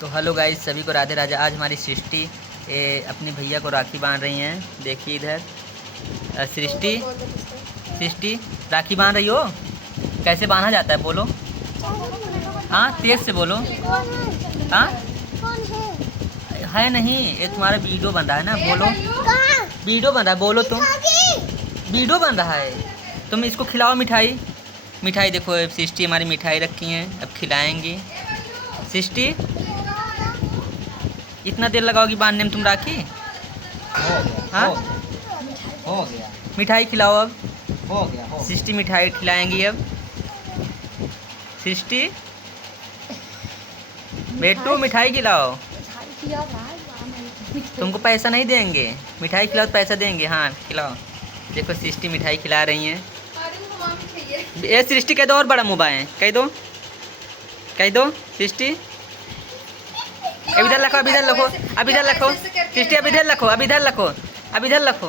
तो hello guys, सभी को राधे राधे। आज हमारी सृष्टि अपनी भैया को राखी बांध रही हैं। देखिए इधर सृष्टि सृष्टि राखी बांध रही हो। कैसे बांधा जाता है बोलो। हाँ, तेज से बोलो। हाँ, है नहीं, ये तुम्हारा वीडियो बन रहा है ना, बोलो। वीडियो बन रहा है, बोलो तुम। वीडियो बन रहा है, तुम इसको खिलाओ मिठाई। मिठाई देखो, अब सृष्टि हमारी मिठाई रखी हैं, अब खिलाएंगी। सृष्टि, इतना देर लगाओगी बांधने में तुम राखी? हाँ, हो गया। मिठाई खिलाओ अब। हो गया। सृष्टि मिठाई खिलाएंगी अब। सृष्टि बेटू, मिठाई खिलाओ। तुमको पैसा नहीं देंगे, मिठाई खिलाओ तो पैसा देंगे। हाँ खिलाओ। देखो सृष्टि मिठाई खिला रही हैं। ये सृष्टि कह दो, और बड़ा मुँह है, कह दो, कह दो सृष्टि। अब इधर रखो, अब इधर रखो, अब इधर रखो सृष्टि, अब इधर रखो, अब इधर रखो, अब इधर रखो।